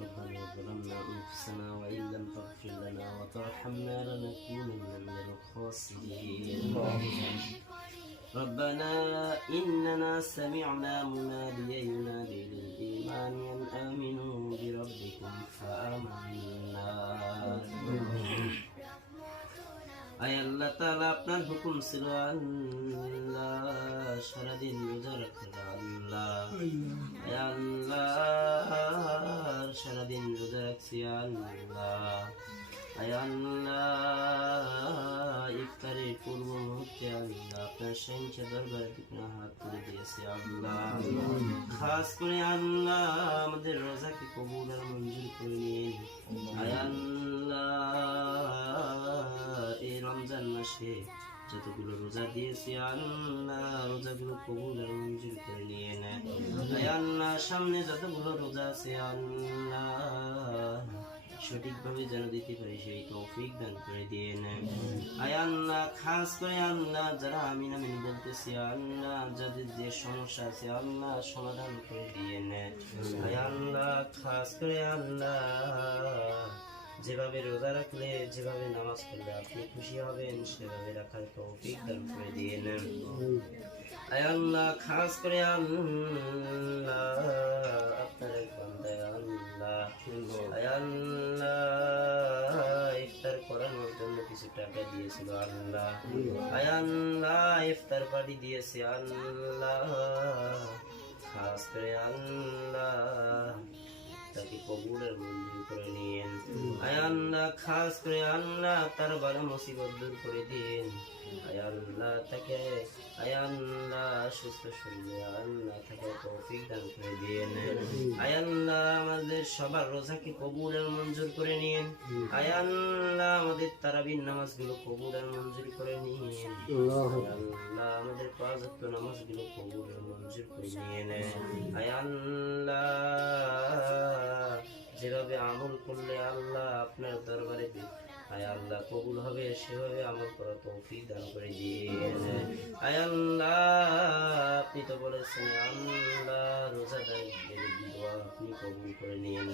ربنا ظلمنا أنفسنا وإن لم تغفر لنا وترحمنا لنكونن من الخاسرين. ربنا إننا سمعنا مناديا ينادي للإيمان أن آمنوا بربكم فآمنا. আয় আল্লাহ তাআলা আপনার হুকুম ছিল আল্লাহ সারাদিন রোজা রাখতে আল্লাহ। আয় আল্লাহ সারাদিন রোজা রাখছি আল্লাহ। আয় আল্লাহ ইফতারের পূর্ব মুহূর্তে আল্লাহ আপনার সহিংসা দরবারে আপনার হাত তুলে দিয়েছি আল্লাহ। খাস করে আল্লাহ আমাদের রোজাকে কবুল আর মঞ্জুর করে নিন। আয় আল্লাহ এই রমজান মাসে যতগুলো রোজা দিয়েছি আল্লাহ রোজাগুলো কবুল আর মঞ্জুর করে নিয়ে নেয়। আয় আল্লাহ সামনে যতগুলো রোজা আছে আল্লাহ সঠিকভাবে যেন দিতে পারি সেই তৌফিক দান করে দিয়ে নেন। আয় আল্লাহ খাস করে আল্লাহ যারা আমিন আমিন বলতেছি আল্লাহ যাদের যে সমস্যা আছে আল্লাহ সমাধান করে দিয়ে নেন। আয় আল্লাহ খাস করে আল্লাহ যেভাবে রোজা রাখলে যেভাবে নামাজ পড়লে আপনি খুশি হবেন সেভাবে রাখার তৌফিক দান করে দিয়ে নেন। আয় আল্লাহ খাস করে আল্লাহ আপনার এক বান্দায় আল্লাহ আয় আল্লাহ ইফতার করানোর জন্য কিছু টাকা দিয়েছিল আল্লাহ। আয় আল্লাহ ইফতার পার্টি দিয়েছে আল্লাহ খাস করে আল্লাহ তাকে কবুলের মঞ্জুর করে নিন। আয় আল্লাহ খাস করে আল্লাহ তার বালা মুসিবত দূর করে দিন। আয় আল্লাহ তাকে আয় আল্লাহ সুস্থ শরীরে আল্লাহ তাকে তৌফিক দান করে দিন। আয় আল্লাহ আমাদের সবার রোজাকে কবুলের মঞ্জুর করে নিন। আয় আল্লাহ আমাদের তারাবির নামাজগুলো কবুলের মঞ্জুর করে নিন। আয় আল্লাহ আমাদের 5 ওয়াক্ত নামাজগুলো কবুলের মঞ্জুর করে নিন। আয় আল্লাহ যেভাবে আমল করলে আল্লাহ আপনার দরবারে আয় আল্লাহ কবুল হবে সেভাবে আমল করা তৌফিক দান করে দিন। আয় আল্লাহ আপনি তো বলেছেন আল্লাহ রোজাদারদের দোয়া আপনি কবুল করে নিন।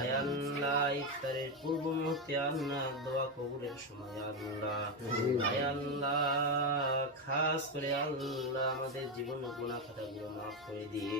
আয় আল্লাহ ইফতারের পূর্ব মুহূর্তে আল্লাহ দোয়া কবুলের সময় আল্লাহ আয় আল্লাহ খাস করে আল্লাহ আমাদের জীবন গুনাহ খাতাগুলো মাফ করে দিয়ে